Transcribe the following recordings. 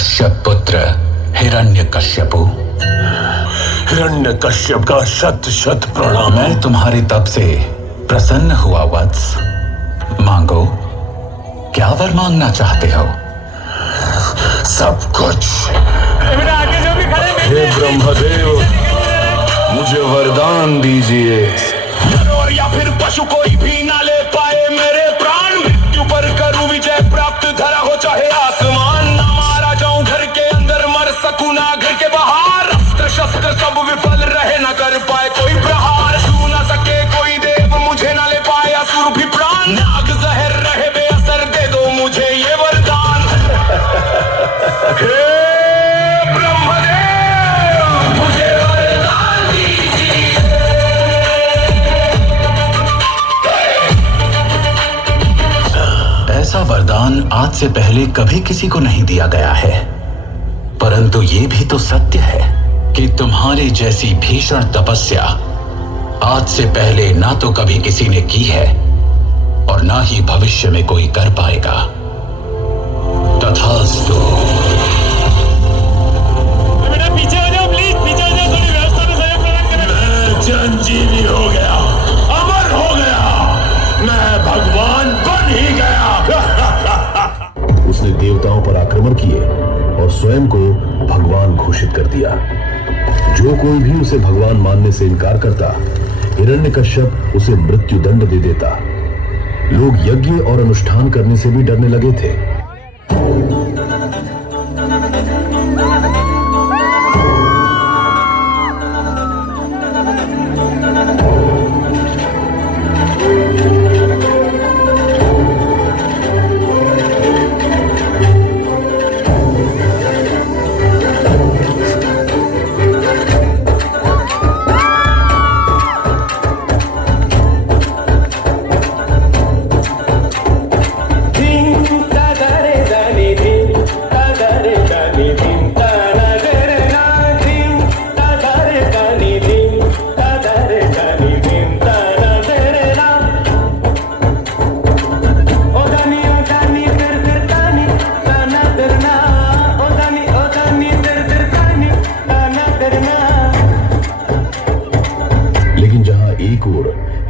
कश्यप पुत्र हिरण्यकश्यपु, हिरण्यकश्यप का शत शत प्रणाम। मैं तुम्हारे तप से प्रसन्न हुआ वत्स। मांगो, क्या वर मांगना चाहते हो? सब कुछ। हे ब्रह्मदेव, मुझे वरदान दीजिए। और या फिर पशु कोई भी ना ले पाए मेरे प्राण, मृत्यु पर करूं विजय प्राप्त, धरा हो चाहे आसमान। ना मारा जाऊं घर के अंदर, मर सकूं ना घर के बाहर। अस्त्र शस्त्र सब विफल रहे, ना कर पाए कोई प्रहार। छू ना सके कोई देव, मुझे ना ले पाए असुर भी प्राण। नाग जहर रहे बेअसर, दे दो मुझे ये वरदान। हे ब्रह्मदेव, मुझे वरदान दीजिए। ऐसा वरदान आज से पहले कभी किसी को नहीं दिया गया है, परंतु ये भी तो सत्य है कि तुम्हारे जैसी भीषण तपस्या आज से पहले ना तो कभी किसी ने की है और ना ही भविष्य में कोई कर पाएगा। तथास्तु। पीछे हो जाओ प्लीज, पीछे हो जाओ, थोड़ी व्यवस्था में सहयोग प्रदान करें। मैं चिरंजीवी हो गया, अमर हो गया, मैं भगवान बन ही गया। उसने देवताओं पर आक्रमण किए और स्वयं को भगवान घोषित कर दिया। जो कोई भी उसे भगवान मानने से इनकार करता, हिरण्यकश्यप उसे मृत्यु दंड दे देता। लोग यज्ञ और अनुष्ठान करने से भी डरने लगे थे।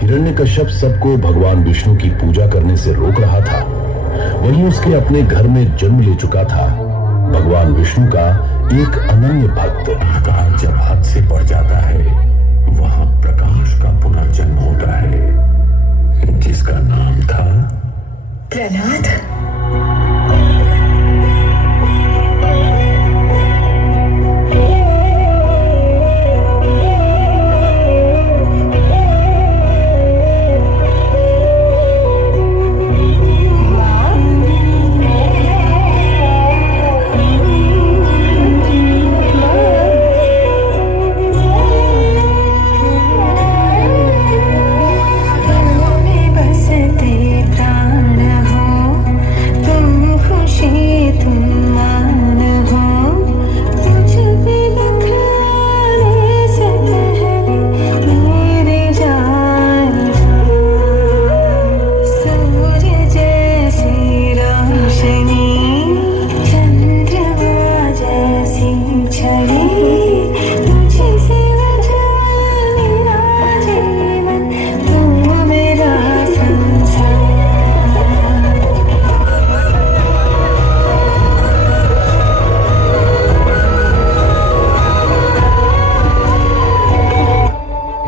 हिरण्यकश्यप सबको भगवान विष्णु की पूजा करने से रोक रहा था, वहीं उसके अपने घर में जन्म ले चुका था भगवान विष्णु का एक अनन्य भक्त। आकाश जब हद से बढ़ जाता है, वहां प्रकाश का पुनर्जन्म होता है, जिसका नाम था प्रहलाद।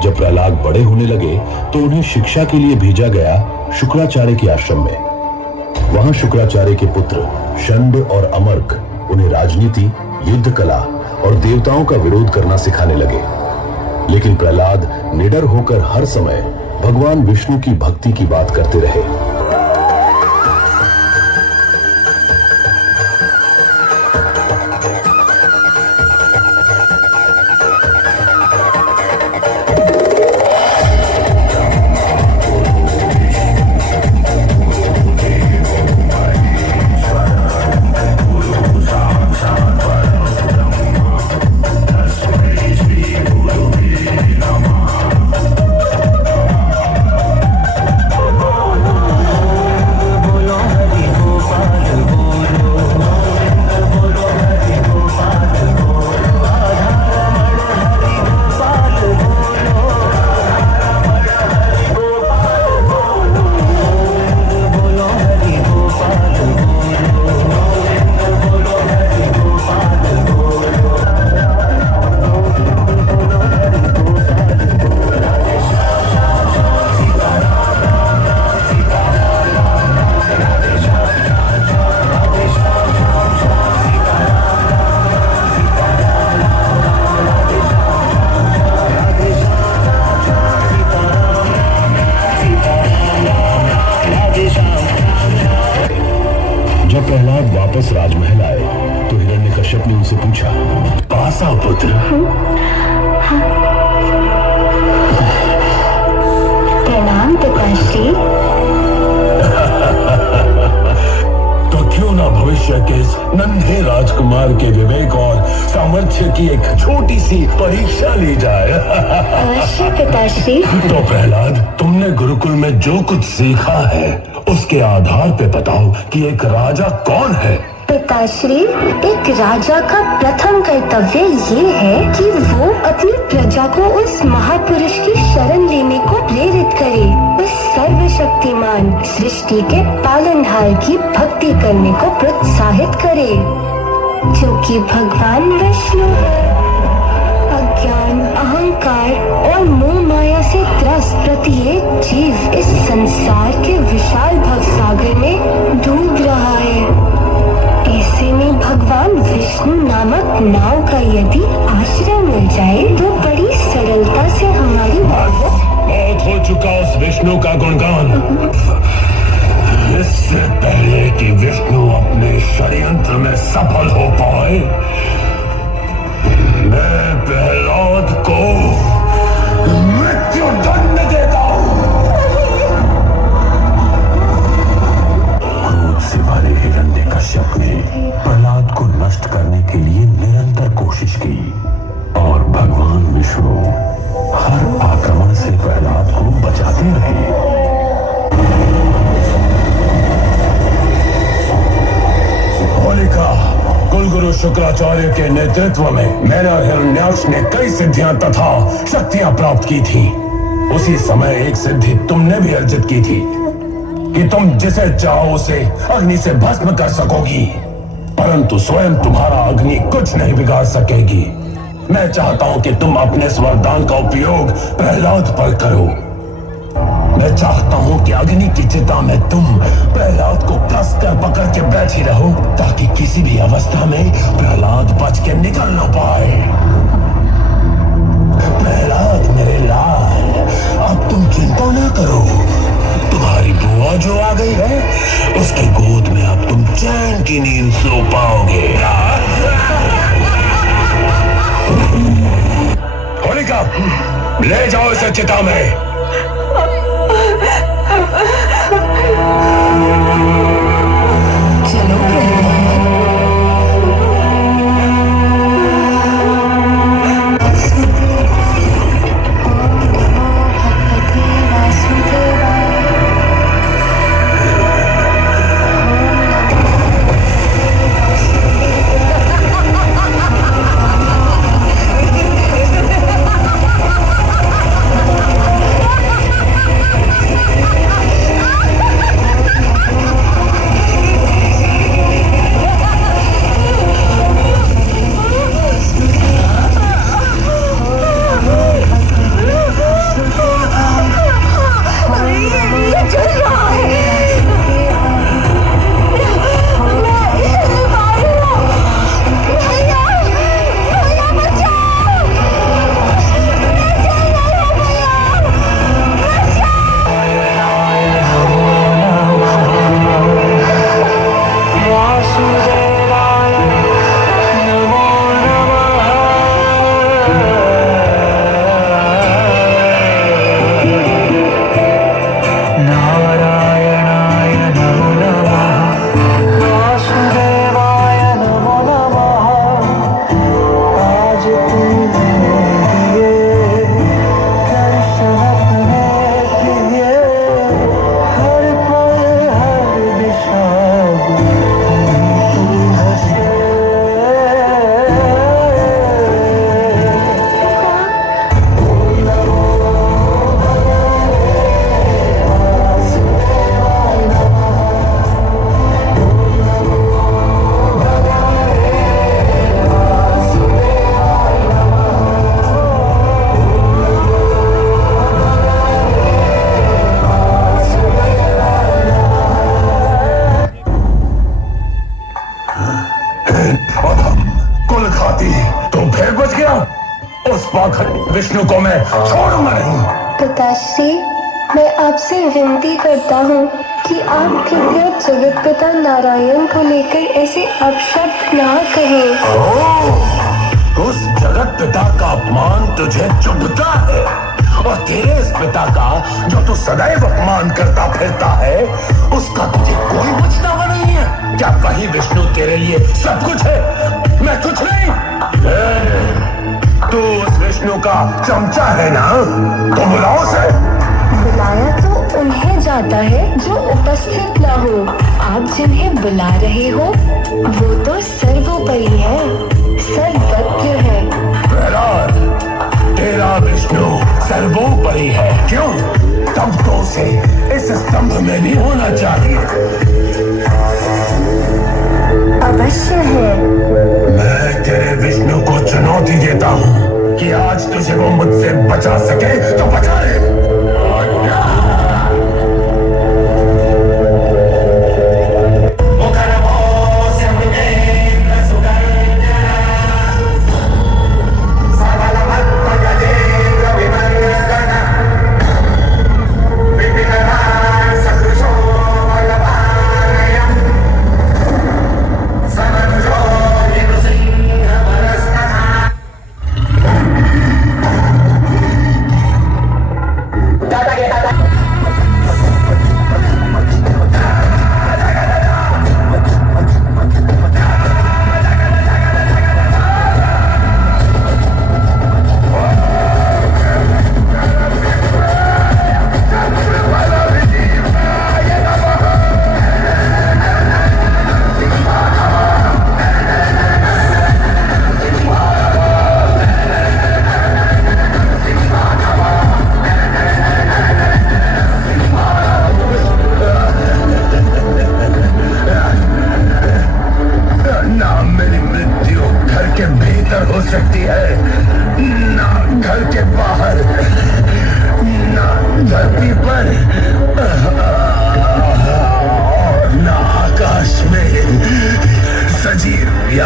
जब प्रहलाद बड़े होने लगे तो उन्हें शिक्षा के लिए भेजा गया शुक्राचार्य के आश्रम में। वहां शुक्राचार्य के पुत्र शंड और अमर्क उन्हें राजनीति, युद्ध कला और देवताओं का विरोध करना सिखाने लगे। लेकिन प्रहलाद निडर होकर हर समय भगवान विष्णु की भक्ति की बात करते रहे। कैसा पुत्र? प्रणाम पिताश्री। तो क्यों ना भविष्य के इस नन्हे राजकुमार के विवेक और सामर्थ्य की एक छोटी सी परीक्षा ली जाए। अवश्य पिताश्री। तो प्रहलाद, तुमने गुरुकुल में जो कुछ सीखा है उसके आधार पे बताओ कि एक राजा कौन है? पिताश्री, एक राजा का प्रथम कर्तव्य ये है कि वो अपनी प्रजा को उस महापुरुष की शरण लेने को प्रेरित करे, उस सर्वशक्तिमान सृष्टि के पालनहार की भक्ति करने को प्रोत्साहित करे, जो कि भगवान विष्णु है। अज्ञान, अहंकार और मोह माया से त्रस्त प्रत्येक जीव इस संसार के विशाल भवसागर में डूब रहा है। ऐसे में भगवान विष्णु नामक नाव का यदि आश्रय मिल जाए तो बड़ी सरलता से हमारी बहुत हो चुका उस विष्णु का गुणगान। इससे पहले कि विष्णु अपने षड्यंत्र में सफल हो पाए, मैं प्रहलाद को मृत्यु दंड देता हूं। क्रोध से भरे हिरण्यकश्यप ने प्रहलाद को नष्ट करने के लिए निरंतर कोशिश की और भगवान विष्णु हर आक्रमण से प्रहलाद को बचाते रहे। होलिका, कुलगुरु शुक्राचार्य के नेतृत्व में मैंने और हिरण्याक्ष ने कई सिद्धियां तथा शक्तियां प्राप्त की थी। उसी समय एक सिद्धि तुमने भी अर्जित की थी कि तुम जिसे चाहो उसे अग्नि से भस्म कर सकोगी, परंतु स्वयं तुम्हारा अग्नि कुछ नहीं बिगाड़ सकेगी। मैं चाहता हूं कि तुम अपने इस वरदान का उपयोग प्रहलाद पर करो। मैं चाहता हूं कि अग्नि की चिता में तुम प्रहलाद को कस कर पकड़ के बैठी रहो, ताकि किसी भी अवस्था में प्रहलाद बच के निकल न पाए। प्रहलाद मेरे लाल, अब तुम चिंता ना करो। तुम्हारी बुआ जो आ गई है, उसकी गोद में अब तुम चैन की नींद सो पाओगे। होलिका, ले जाओ इसे चिता में। चलो विष्णु को मैं छोड़ूंगा नहीं। पिताश्री, मैं आपसे विनती करता हूँ कि आप कृपया जगत पिता नारायण को लेकर ऐसे अपशब्द ना कहें। उस जगत पिता का अपमान तुझे चुभता है और तेरे इस पिता का जो तू सदैव अपमान करता फिरता है उसका तुझे कोई पूछना नहीं है। क्या वही विष्णु तेरे लिए सब कुछ है, मैं कुछ नहीं? तू उस विष्णु का चमचा है ना, तो बुलाओ उसे। बुलाया तो उन्हें जाता है जो उपस्थित न हो। आप जिन्हें बुला रहे हो वो तो सर्वोपरि है, सर्वज्ञ है। प्रहलाद, तेरा विष्णु सर्वोपरि है, क्यों? तब तो उसे इस स्तंभ में भी होना चाहिए। अवश्य है। मैं तेरे विष्णु को चुनौती देता हूँ कि आज तुझे वो मुझसे बचा सके तो बचा ले।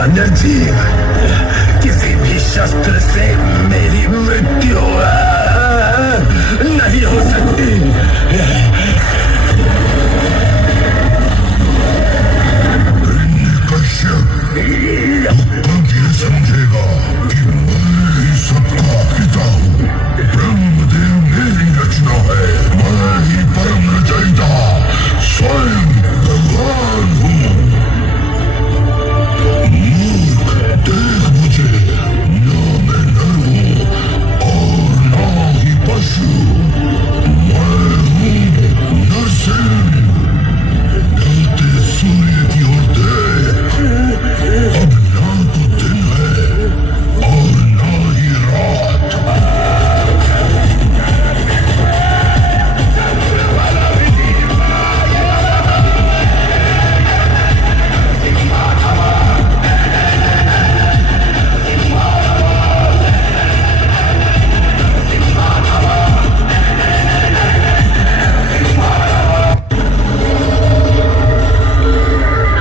निर्जीव किसी भी शस्त्र से मेरी मृत्यु नहीं हो सकती। अब ये समझेगा कि मैं ही सबका पिता हूँ। ब्रह्मदेव मेरी रचना है, मैं ही परम रचयिता स्वयं भगवान हूँ। मूर्ख, देख मुझे, ना मैं नर हूँ और ना ही पशु। मैं हूँ नरसिंह, ढलते सूर्य की ओर देख। अब ना तो दिन है और ना ही रात।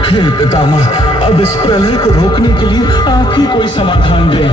हे पितामह, अब इस प्रलय को रोकने के लिए आप ही कोई समाधान दें।